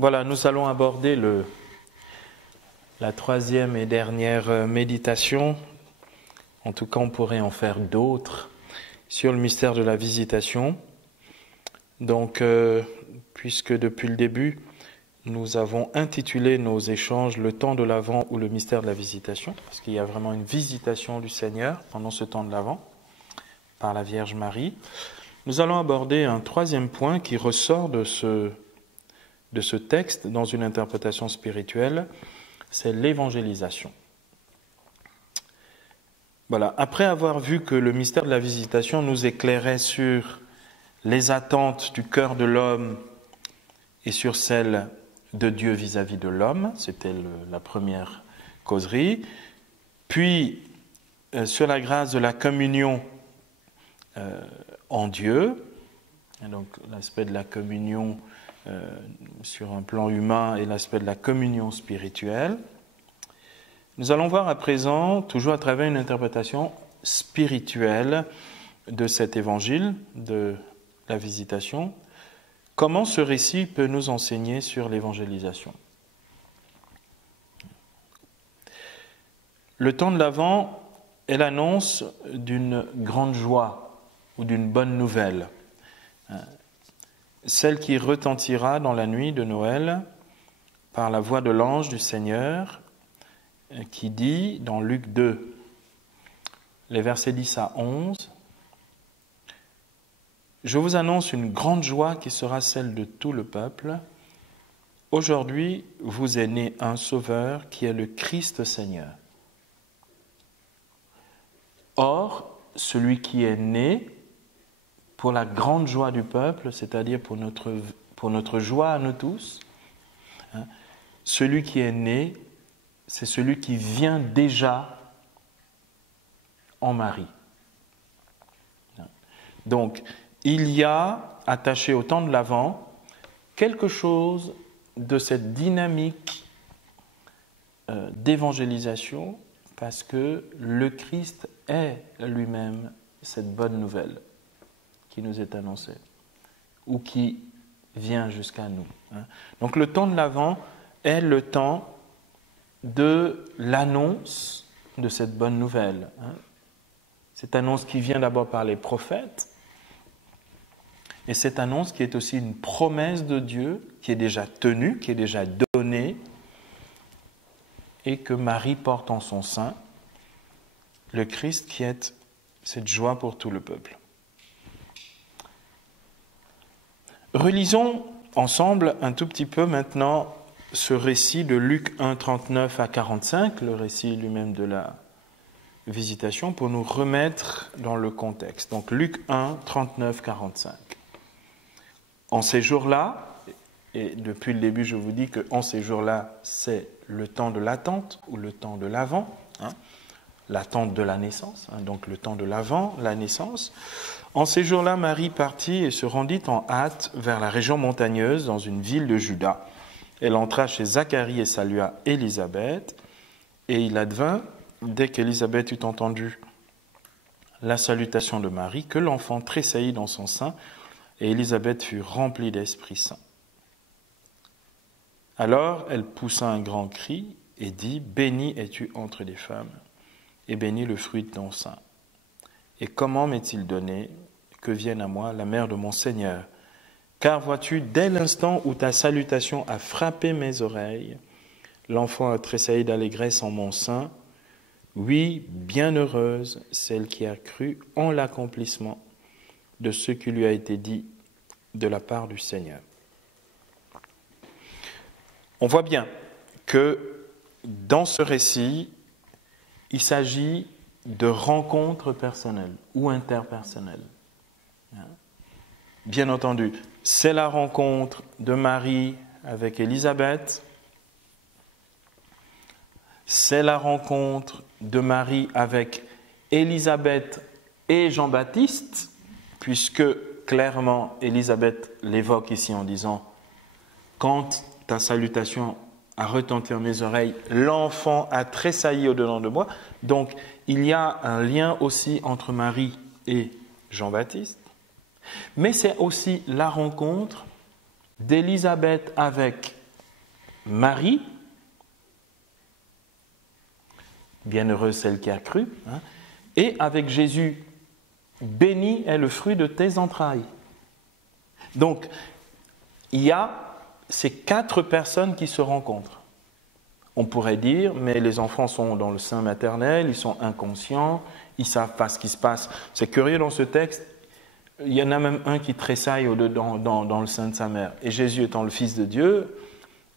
Voilà, nous allons aborder la troisième et dernière méditation. En tout cas, on pourrait en faire d'autres sur le mystère de la visitation. Donc, puisque depuis le début, nous avons intitulé nos échanges « Le temps de l'Avent » ou « Le mystère de la visitation », parce qu'il y a vraiment une visitation du Seigneur pendant ce temps de l'Avent par la Vierge Marie. Nous allons aborder un troisième point qui ressort de ce texte dans une interprétation spirituelle, c'est l'évangélisation. Voilà, après avoir vu que le mystère de la visitation nous éclairait sur les attentes du cœur de l'homme et sur celles de Dieu vis-à-vis de l'homme, c'était la première causerie, puis sur la grâce de la communion en Dieu, et donc l'aspect de la communion sur un plan humain et l'aspect de la communion spirituelle. Nous allons voir à présent, toujours à travers une interprétation spirituelle de cet évangile, de la visitation, comment ce récit peut nous enseigner sur l'évangélisation. Le temps de l'Avent est l'annonce d'une grande joie ou d'une bonne nouvelle. Celle qui retentira dans la nuit de Noël par la voix de l'ange du Seigneur qui dit dans Luc 2, les versets 10 à 11, « Je vous annonce une grande joie qui sera celle de tout le peuple. Aujourd'hui, vous est né un Sauveur qui est le Christ Seigneur. Or, celui qui est né pour la grande joie du peuple, c'est-à-dire pour notre joie à nous tous, celui qui est né, c'est celui qui vient déjà en Marie. Donc, il y a attaché au temps de l'Avent quelque chose de cette dynamique d'évangélisation parce que le Christ est lui-même cette bonne nouvelle qui nous est annoncée ou qui vient jusqu'à nous. Donc le temps de l'Avent est le temps de l'annonce de cette bonne nouvelle. Cette annonce qui vient d'abord par les prophètes et cette annonce qui est aussi une promesse de Dieu qui est déjà tenue, qui est déjà donnée et que Marie porte en son sein, le Christ qui est cette joie pour tout le peuple. Relisons ensemble un tout petit peu maintenant ce récit de Luc 1, 39 à 45, le récit lui-même de la visitation, pour nous remettre dans le contexte. Donc Luc 1, 39, 45. En ces jours-là, et depuis le début je vous dis que en ces jours-là, c'est le temps de l'attente ou le temps de l'Avent, l'attente de la naissance, donc le temps de l'Avent, la naissance. En ces jours-là, Marie partit et se rendit en hâte vers la région montagneuse dans une ville de Juda. Elle entra chez Zacharie et salua Élisabeth. Et il advint, dès qu'Élisabeth eut entendu la salutation de Marie, que l'enfant tressaillit dans son sein et Élisabeth fut remplie d'Esprit Saint. Alors elle poussa un grand cri et dit « Bénie es-tu entre les femmes et béni le fruit de ton sein. Et comment m'est-il donné que vienne à moi la mère de mon Seigneur ? Car vois-tu, dès l'instant où ta salutation a frappé mes oreilles, l'enfant a tressailli d'allégresse en mon sein. Oui, bienheureuse celle qui a cru en l'accomplissement de ce qui lui a été dit de la part du Seigneur. » On voit bien que dans ce récit, il s'agit de rencontres personnelles ou interpersonnelles. Bien entendu, c'est la rencontre de Marie avec Élisabeth, c'est la rencontre de Marie avec Élisabeth et Jean-Baptiste, puisque clairement Élisabeth l'évoque ici en disant « Quand ta salutation a retenti à mes oreilles, l'enfant a tressailli au-dedans de moi ». Donc, il y a un lien aussi entre Marie et Jean-Baptiste, mais c'est aussi la rencontre d'Élisabeth avec Marie, bienheureuse celle qui a cru, et avec Jésus, béni est le fruit de tes entrailles. Donc, il y a ces 4 personnes qui se rencontrent. On pourrait dire, mais les enfants sont dans le sein maternel, ils sont inconscients, ils ne savent pas ce qui se passe. C'est curieux dans ce texte, il y en a même un qui tressaille dans le sein de sa mère. Et Jésus étant le Fils de Dieu,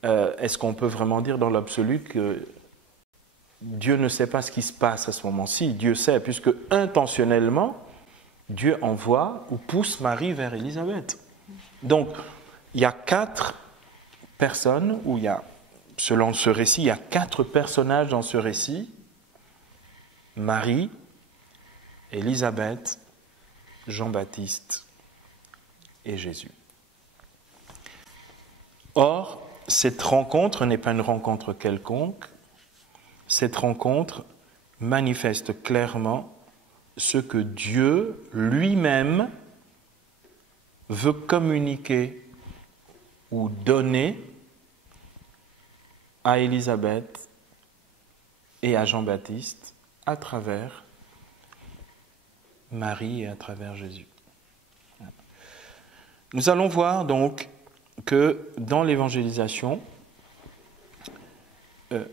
est-ce qu'on peut vraiment dire dans l'absolu que Dieu ne sait pas ce qui se passe à ce moment-ci? Dieu sait, puisque intentionnellement, Dieu envoie ou pousse Marie vers Élisabeth. Donc, il y a 4 personnes, ou il y a, selon ce récit, il y a 4 personnages dans ce récit. Marie, Élisabeth, Jean-Baptiste et Jésus. Or, cette rencontre n'est pas une rencontre quelconque. Cette rencontre manifeste clairement ce que Dieu lui-même veut communiquer ou donner à Élisabeth et à Jean-Baptiste à travers Marie et à travers Jésus. Nous allons voir donc que dans l'évangélisation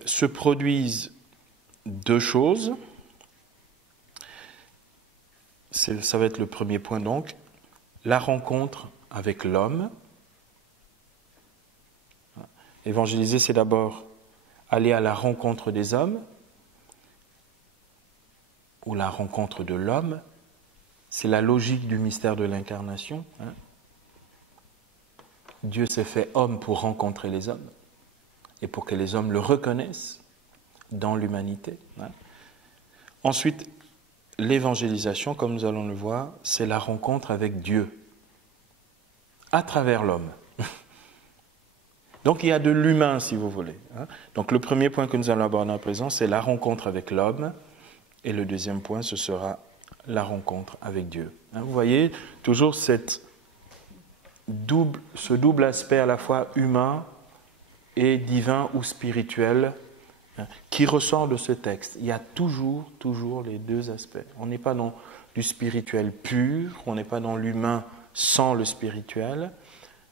se produisent 2 choses. Ça va être le premier point donc. La rencontre avec l'homme. Évangéliser, c'est d'abord aller à la rencontre des hommes, ou la rencontre de l'homme. C'est la logique du mystère de l'incarnation. Dieu s'est fait homme pour rencontrer les hommes et pour que les hommes le reconnaissent dans l'humanité. Ensuite, l'évangélisation, comme nous allons le voir, c'est la rencontre avec Dieu à travers l'homme. Donc il y a de l'humain, si vous voulez. Donc le premier point que nous allons aborder à présent, c'est la rencontre avec l'homme. Et le deuxième point, ce sera la rencontre avec Dieu. Vous voyez, toujours ce double aspect à la fois humain et divin ou spirituel qui ressort de ce texte. Il y a toujours les 2 aspects. On n'est pas dans du spirituel pur, on n'est pas dans l'humain sans le spirituel,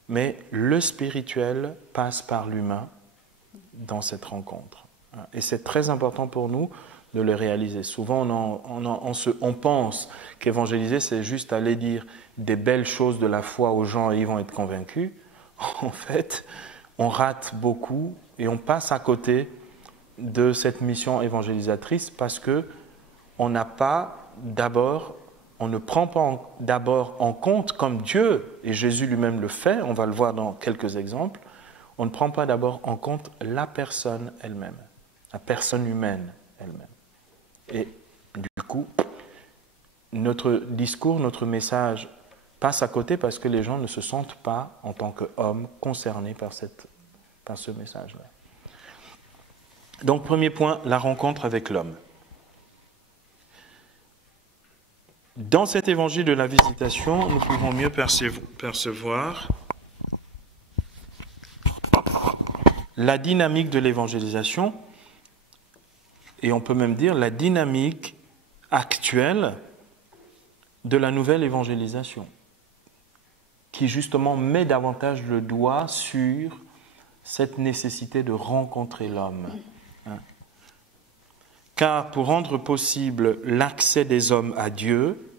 mais le spirituel passe par l'humain dans cette rencontre. Et c'est très important pour nous de le réaliser. Souvent, on pense qu'évangéliser, c'est juste aller dire des belles choses de la foi aux gens et ils vont être convaincus. En fait, on rate beaucoup et on passe à côté de cette mission évangélisatrice parce que on ne prend pas d'abord en compte, comme Dieu et Jésus lui-même le fait, on va le voir dans quelques exemples, on ne prend pas d'abord en compte la personne elle-même, la personne humaine elle-même. Et du coup, notre discours, notre message passe à côté parce que les gens ne se sentent pas, en tant qu'hommes, concernés par ce message-là. Donc, premier point, la rencontre avec l'homme. Dans cet évangile de la visitation, nous pouvons mieux percevoir la dynamique de l'évangélisation, et on peut même dire la dynamique actuelle de la nouvelle évangélisation, qui justement met davantage le doigt sur cette nécessité de rencontrer l'homme. Car pour rendre possible l'accès des hommes à Dieu,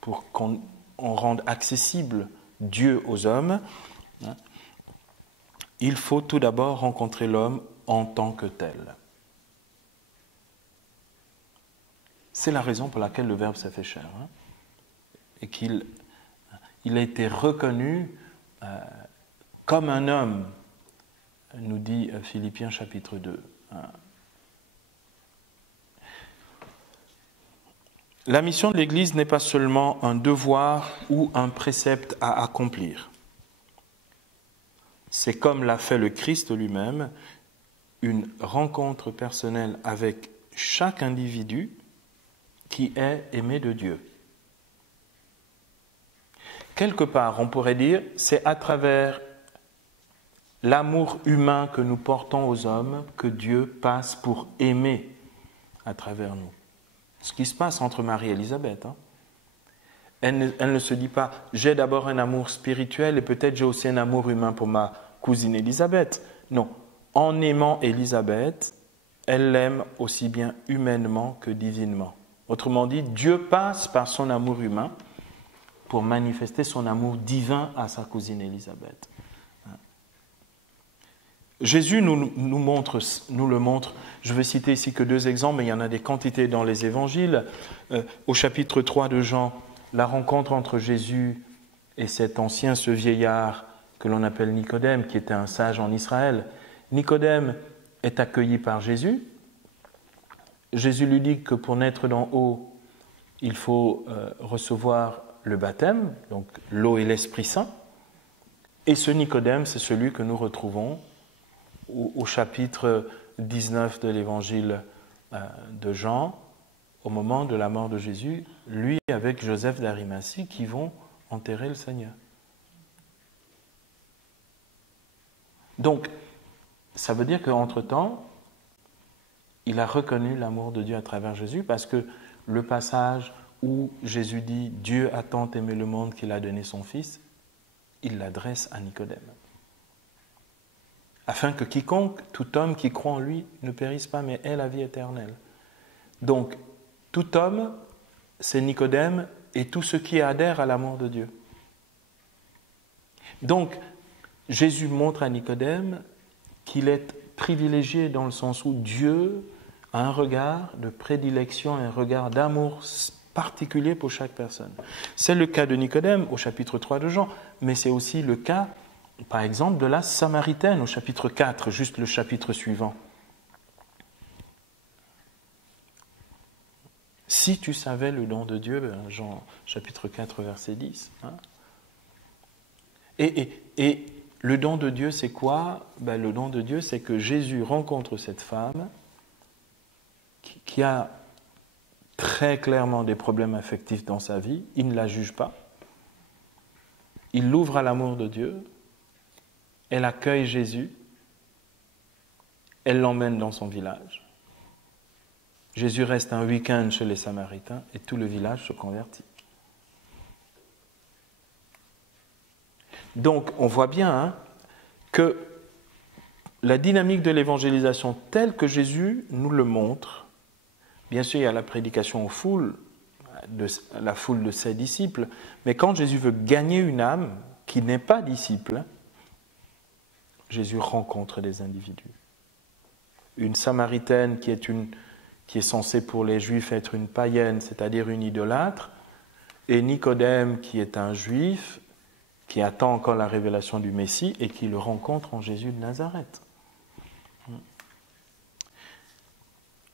pour qu'on rende accessible Dieu aux hommes, il faut tout d'abord rencontrer l'homme en tant que tel. C'est la raison pour laquelle le Verbe s'est fait chair. Et qu'il a été reconnu comme un homme, nous dit Philippiens chapitre 2. La mission de l'Église n'est pas seulement un devoir ou un précepte à accomplir. C'est comme l'a fait le Christ lui-même, une rencontre personnelle avec chaque individu qui est aimé de Dieu. Quelque part, on pourrait dire, c'est à travers l'amour humain que nous portons aux hommes que Dieu passe pour aimer à travers nous. Ce qui se passe entre Marie et Élisabeth. Elle ne se dit pas « j'ai d'abord un amour spirituel et peut-être j'ai aussi un amour humain pour ma cousine Élisabeth ». Non, en aimant Élisabeth, elle l'aime aussi bien humainement que divinement. Autrement dit, Dieu passe par son amour humain pour manifester son amour divin à sa cousine Élisabeth. Jésus nous le montre. Je vais citer ici que 2 exemples, mais il y en a des quantités dans les évangiles. Au chapitre 3 de Jean, la rencontre entre Jésus et ce vieillard que l'on appelle Nicodème, qui était un sage en Israël. Nicodème est accueilli par Jésus. Jésus lui dit que pour naître d'en haut, il faut recevoir le baptême, donc l'eau et l'Esprit Saint. Et ce Nicodème, c'est celui que nous retrouvons au chapitre 19 de l'évangile de Jean, au moment de la mort de Jésus, lui avec Joseph d'Arimathie qui vont enterrer le Seigneur. Donc, ça veut dire qu'entre-temps, il a reconnu l'amour de Dieu à travers Jésus, parce que le passage où Jésus dit « Dieu a tant aimé le monde qu'il a donné son Fils », il l'adresse à Nicodème. Afin que quiconque, tout homme qui croit en lui, ne périsse pas, mais ait la vie éternelle. Donc, tout homme, c'est Nicodème et tous ceux qui adhèrent à l'amour de Dieu. Donc, Jésus montre à Nicodème qu'il est privilégié dans le sens où Dieu a un regard de prédilection, un regard d'amour particulier pour chaque personne. C'est le cas de Nicodème au chapitre 3 de Jean, mais c'est aussi le cas, par exemple, de la Samaritaine au chapitre 4, juste le chapitre suivant. Si tu savais le don de Dieu, Jean chapitre 4, verset 10. Et le don de Dieu, c'est quoi ? Le don de Dieu, c'est que Jésus rencontre cette femme qui a très clairement des problèmes affectifs dans sa vie. Il ne la juge pas. Il l'ouvre à l'amour de Dieu. Elle accueille Jésus. Elle l'emmène dans son village. Jésus reste un week-end chez les Samaritains et tout le village se convertit. Donc, on voit bien que la dynamique de l'évangélisation telle que Jésus nous le montre, bien sûr, il y a la prédication aux foules, la foule de ses disciples, mais quand Jésus veut gagner une âme qui n'est pas disciple, Jésus rencontre des individus. Une Samaritaine qui est censée pour les Juifs être une païenne, c'est-à-dire une idolâtre, et Nicodème qui est un Juif, qui attend encore la révélation du Messie et qui le rencontre en Jésus de Nazareth.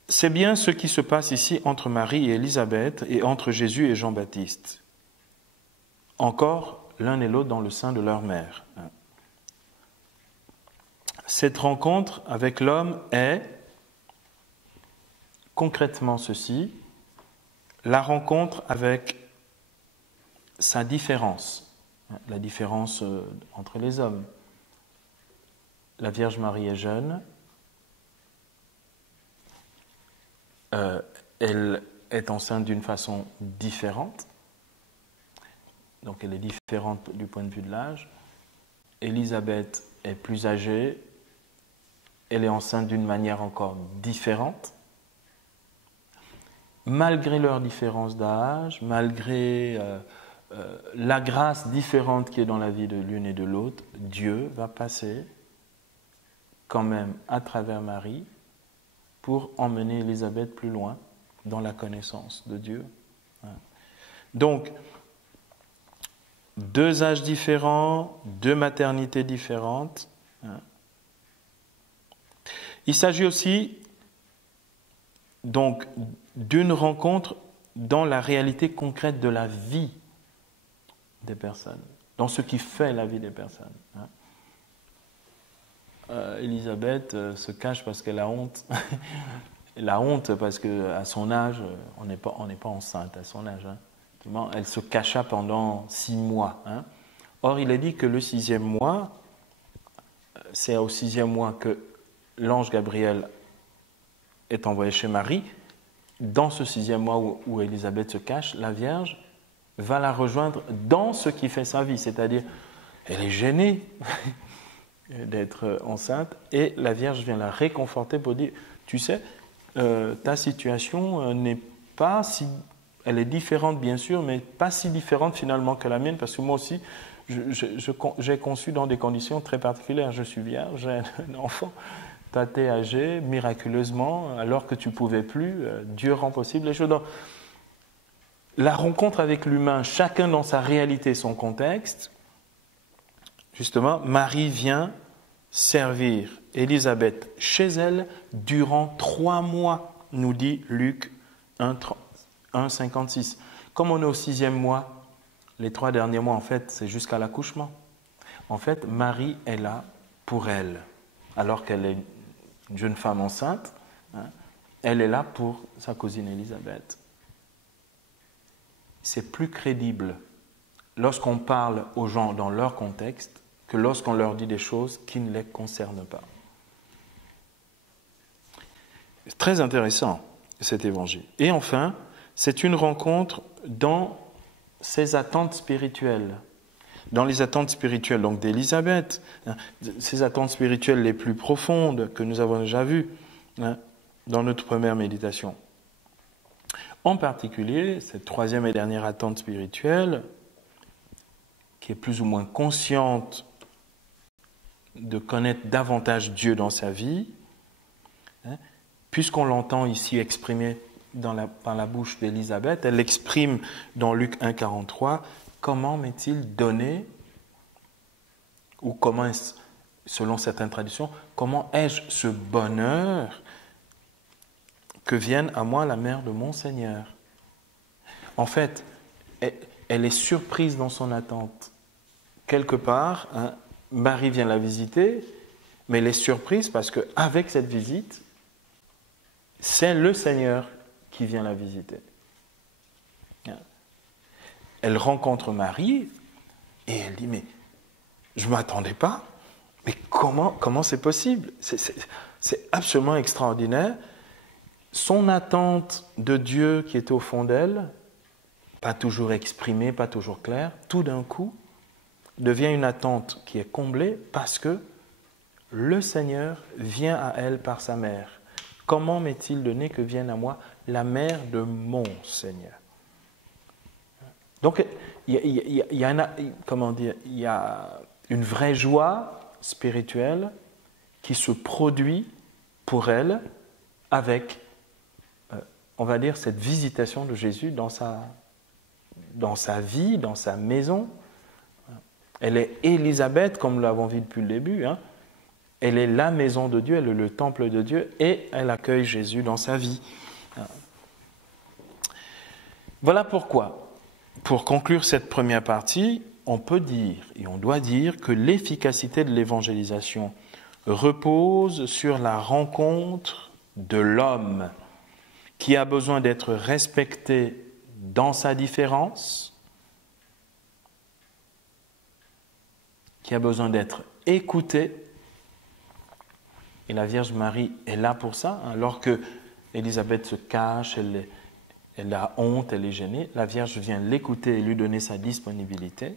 C'est bien ce qui se passe ici entre Marie et Élisabeth et entre Jésus et Jean-Baptiste. Encore l'un et l'autre dans le sein de leur mère. Cette rencontre avec l'homme est concrètement ceci, la rencontre avec sa différence. La différence entre les hommes. La Vierge Marie est jeune. Elle est enceinte d'une façon différente. Donc elle est différente du point de vue de l'âge. Élisabeth est plus âgée. Elle est enceinte d'une manière encore différente. Malgré leur différence d'âge, malgré la grâce différente qui est dans la vie de l'une et de l'autre, Dieu va passer quand même à travers Marie pour emmener Élisabeth plus loin dans la connaissance de Dieu. Donc, 2 âges différents, 2 maternités différentes. Il s'agit aussi donc d'une rencontre dans la réalité concrète de la vie des personnes, dans ce qui fait la vie des personnes. Élisabeth se cache parce qu'elle a honte. Elle a honte parce qu'à son âge, on n'est pas enceinte à son âge. Elle se cacha pendant 6 mois. Or, il est dit que le 6e mois, c'est au 6e mois que l'ange Gabriel est envoyé chez Marie. Dans ce 6e mois où Élisabeth se cache, la Vierge va la rejoindre dans ce qui fait sa vie, c'est-à-dire elle est gênée d'être enceinte et la Vierge vient la réconforter pour dire, tu sais, ta situation n'est pas si... Elle est différente bien sûr, mais pas si différente finalement que la mienne, parce que moi aussi, j'ai conçu dans des conditions très particulières. Je suis vierge, j'ai un enfant, toi t'es âgé, miraculeusement, alors que tu ne pouvais plus, Dieu rend possible les choses. Donc, la rencontre avec l'humain, chacun dans sa réalité, son contexte, justement, Marie vient servir Élisabeth chez elle durant 3 mois, nous dit Luc 1,56. Comme on est au 6e mois, les 3 derniers mois, en fait, c'est jusqu'à l'accouchement. En fait, Marie est là pour elle, alors qu'elle est une jeune femme enceinte, elle est là pour sa cousine Élisabeth. C'est plus crédible lorsqu'on parle aux gens dans leur contexte que lorsqu'on leur dit des choses qui ne les concernent pas. C'est très intéressant, cet évangile. Et enfin, c'est une rencontre dans ses attentes spirituelles. Dans les attentes spirituelles donc d'Élisabeth, ces attentes spirituelles les plus profondes que nous avons déjà vues dans notre première méditation. En particulier, cette 3e et dernière attente spirituelle, qui est plus ou moins consciente de connaître davantage Dieu dans sa vie, puisqu'on l'entend ici exprimé par la bouche d'Élisabeth, elle l'exprime dans Luc 1,43, comment m'est-il donné, ou comment, selon certaines traditions, comment ai-je ce bonheur que vienne à moi la mère de mon Seigneur. En fait, elle est surprise dans son attente. Quelque part, Marie vient la visiter, mais elle est surprise parce qu'avec cette visite, c'est le Seigneur qui vient la visiter. Elle rencontre Marie et elle dit, mais je ne m'attendais pas, mais comment c'est possible ? C'est absolument extraordinaire. Son attente de Dieu qui était au fond d'elle, pas toujours exprimée, pas toujours claire, tout d'un coup devient une attente qui est comblée parce que le Seigneur vient à elle par sa mère. Comment m'est-il donné que vienne à moi la mère de mon Seigneur ? Donc il y a une vraie joie spirituelle qui se produit pour elle avec on va dire, cette visitation de Jésus dans sa vie, dans sa maison. Elle est Élisabeth, comme nous l'avons vu depuis le début. Elle est la maison de Dieu, elle est le temple de Dieu, et elle accueille Jésus dans sa vie. Voilà pourquoi, pour conclure cette première partie, on peut dire, et on doit dire, que l'efficacité de l'évangélisation repose sur la rencontre de l'homme, qui a besoin d'être respecté dans sa différence, qui a besoin d'être écouté. Et la Vierge Marie est là pour ça. Alors que Élisabeth se cache, elle a honte, elle est gênée, la Vierge vient l'écouter et lui donner sa disponibilité.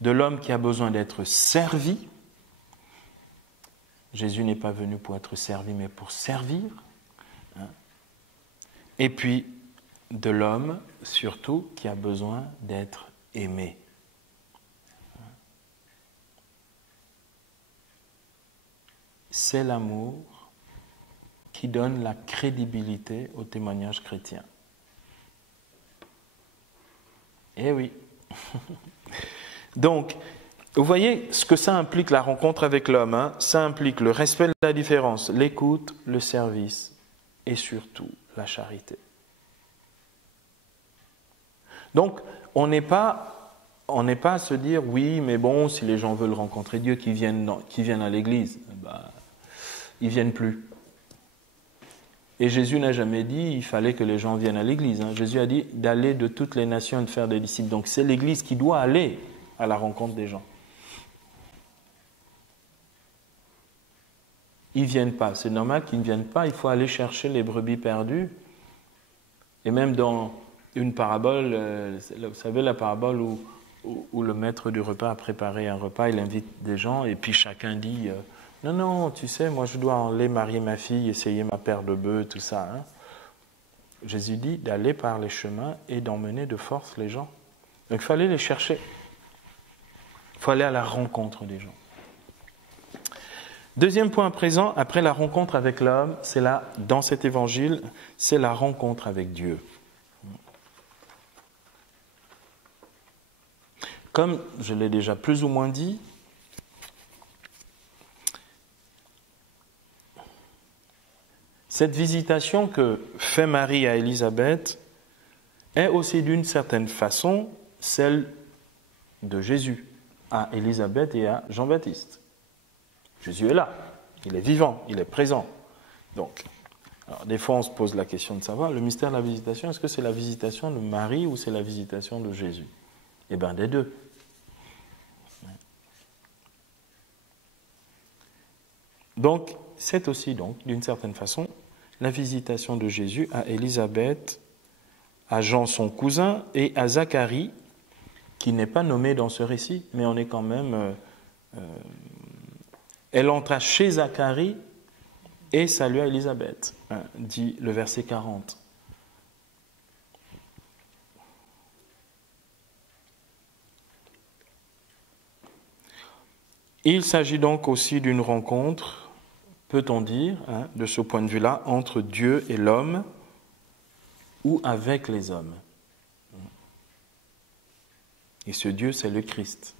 De l'homme qui a besoin d'être servi. Jésus n'est pas venu pour être servi, mais pour servir. Et puis, de l'homme, surtout, qui a besoin d'être aimé. C'est l'amour qui donne la crédibilité au témoignage chrétien. Eh oui. Donc, vous voyez ce que ça implique, la rencontre avec l'homme. Ça implique le respect de la différence, l'écoute, le service et surtout la charité. Donc, on n'est pas à se dire, oui, mais bon, si les gens veulent rencontrer Dieu, qu'ils viennent à l'église, ils ne viennent plus. Et Jésus n'a jamais dit il fallait que les gens viennent à l'église. Jésus a dit d'aller de toutes les nations et de faire des disciples. Donc, c'est l'église qui doit aller à la rencontre des gens. ils ne viennent pas. C'est normal qu'ils ne viennent pas. Il faut aller chercher les brebis perdues. Et même dans une parabole, vous savez la parabole où le maître du repas a préparé un repas, il invite des gens et puis chacun dit non, non, tu sais, moi je dois aller marier ma fille, essayer ma paire de bœufs, tout ça. Hein. Jésus dit d'aller par les chemins et d'emmener de force les gens. Donc il faut aller les chercher. Il faut aller à la rencontre des gens. Deuxième point présent, après la rencontre avec l'homme, c'est là, dans cet évangile, c'est la rencontre avec Dieu. Comme je l'ai déjà plus ou moins dit, cette visitation que fait Marie à Élisabeth est aussi d'une certaine façon celle de Jésus à Élisabeth et à Jean-Baptiste. Jésus est là, il est vivant, il est présent. Donc, alors des fois on se pose la question de savoir, le mystère de la visitation, est-ce que c'est la visitation de Marie ou c'est la visitation de Jésus ? Eh bien, des deux. Donc, c'est aussi, d'une certaine façon, la visitation de Jésus à Élisabeth, à Jean son cousin et à Zacharie, qui n'est pas nommé dans ce récit, mais on est quand même... elle entra chez Zacharie et salua Élisabeth, dit le verset 40. Il s'agit donc aussi d'une rencontre, peut-on dire, de ce point de vue-là, entre Dieu et l'homme ou avec les hommes. Et ce Dieu, c'est le Christ.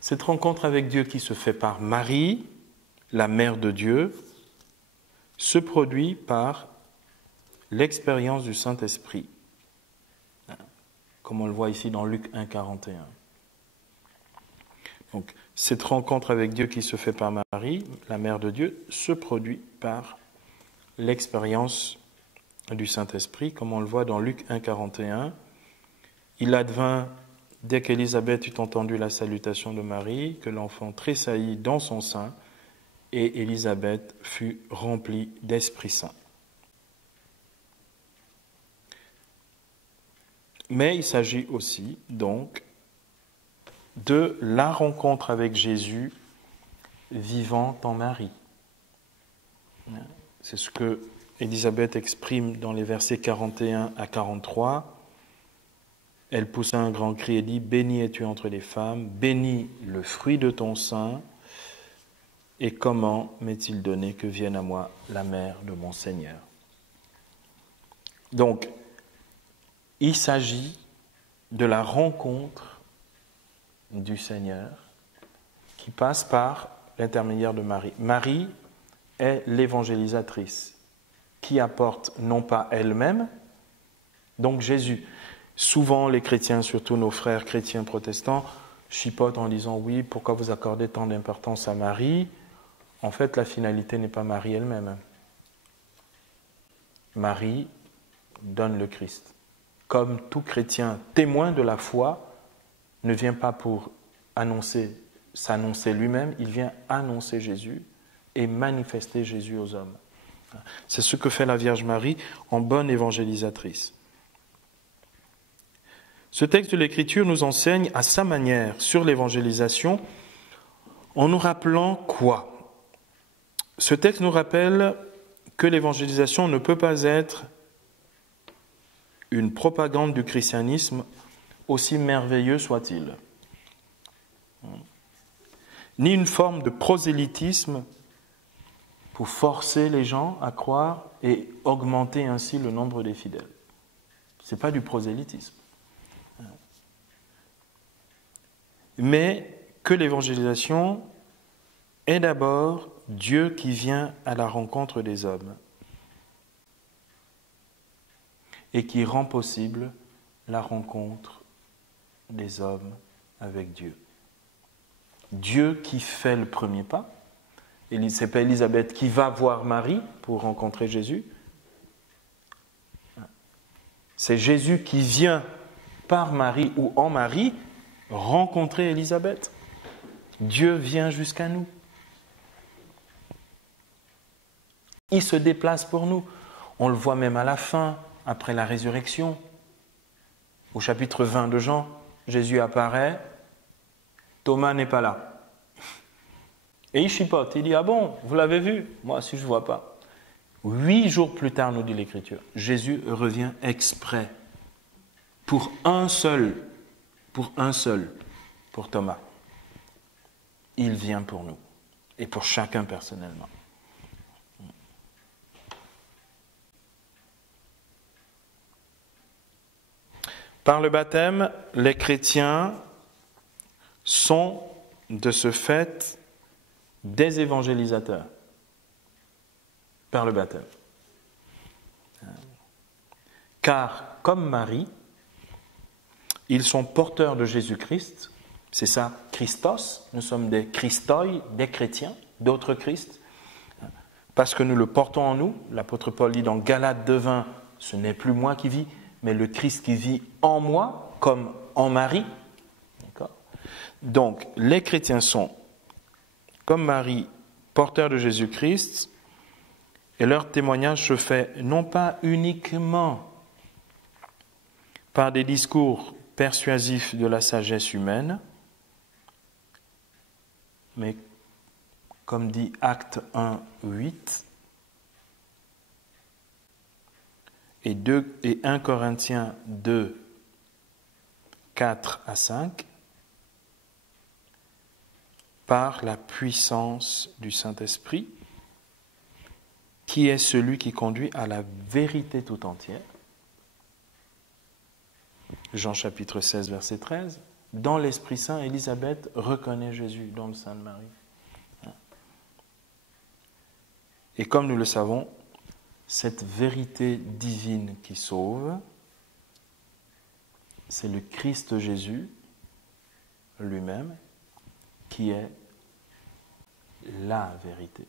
Cette rencontre avec Dieu qui se fait par Marie, la mère de Dieu, se produit par l'expérience du Saint-Esprit, comme on le voit ici dans Luc 1, 41. Donc, cette rencontre avec Dieu qui se fait par Marie, la mère de Dieu, se produit par l'expérience du Saint-Esprit, comme on le voit dans Luc 1, 41. Il advint, dès qu'Élisabeth eut entendu la salutation de Marie, que l'enfant tressaillit dans son sein, et Élisabeth fut remplie d'Esprit Saint. Mais il s'agit aussi, donc, de la rencontre avec Jésus vivant en Marie. C'est ce que Élisabeth exprime dans les versets 41 à 43. Elle poussa un grand cri et dit « Bénie es-tu entre les femmes, béni le fruit de ton sein, et comment m'est-il donné que vienne à moi la mère de mon Seigneur ?» Donc, il s'agit de la rencontre du Seigneur qui passe par l'intermédiaire de Marie. Marie est l'évangélisatrice qui apporte non pas elle-même, donc Jésus. Souvent les chrétiens, surtout nos frères chrétiens protestants, chipotent en disant oui, pourquoi vous accordez tant d'importance à Marie ? En fait, la finalité n'est pas Marie elle-même. Marie donne le Christ. Comme tout chrétien témoin de la foi ne vient pas pour s'annoncer lui-même, il vient annoncer Jésus et manifester Jésus aux hommes. C'est ce que fait la Vierge Marie en bonne évangélisatrice. Ce texte de l'Écriture nous enseigne à sa manière sur l'évangélisation en nous rappelant quoi ? Ce texte nous rappelle que l'évangélisation ne peut pas être une propagande du christianisme, aussi merveilleux soit-il, ni une forme de prosélytisme pour forcer les gens à croire et augmenter ainsi le nombre des fidèles. Ce n'est pas du prosélytisme. Mais que l'évangélisation est d'abord Dieu qui vient à la rencontre des hommes et qui rend possible la rencontre des hommes avec Dieu. Dieu qui fait le premier pas. Et ce n'est pas Élisabeth qui va voir Marie pour rencontrer Jésus. C'est Jésus qui vient par Marie ou en Marie rencontrer Élisabeth. Dieu vient jusqu'à nous. Il se déplace pour nous. On le voit même à la fin, après la résurrection. Au chapitre 20 de Jean, Jésus apparaît, Thomas n'est pas là. Et il chipote, il dit, ah bon, vous l'avez vu? Moi aussi je ne vois pas. 8 jours plus tard, nous dit l'Écriture, Jésus revient exprès pour un seul, pour Thomas. Il vient pour nous et pour chacun personnellement. Par le baptême, les chrétiens sont de ce fait des évangélisateurs. Par le baptême. Car, comme Marie, ils sont porteurs de Jésus-Christ. C'est ça, Christos. Nous sommes des Christoi, des chrétiens, d'autres Christ. Parce que nous le portons en nous. L'apôtre Paul dit dans Galates 2:20, ce n'est plus moi qui vis, mais le Christ qui vit en moi, comme en Marie. D'accord ? Donc, les chrétiens sont, comme Marie, porteurs de Jésus-Christ, et leur témoignage se fait non pas uniquement par des discours persuasifs de la sagesse humaine, mais comme dit Actes 1:8 et 1 Corinthiens 2:4-5, par la puissance du Saint-Esprit, qui est celui qui conduit à la vérité tout entière. Jean chapitre 16, verset 13. Dans l'Esprit Saint, Élisabeth reconnaît Jésus dans le sein de Marie. Et comme nous le savons, cette vérité divine qui sauve, c'est le Christ Jésus lui-même qui est la vérité.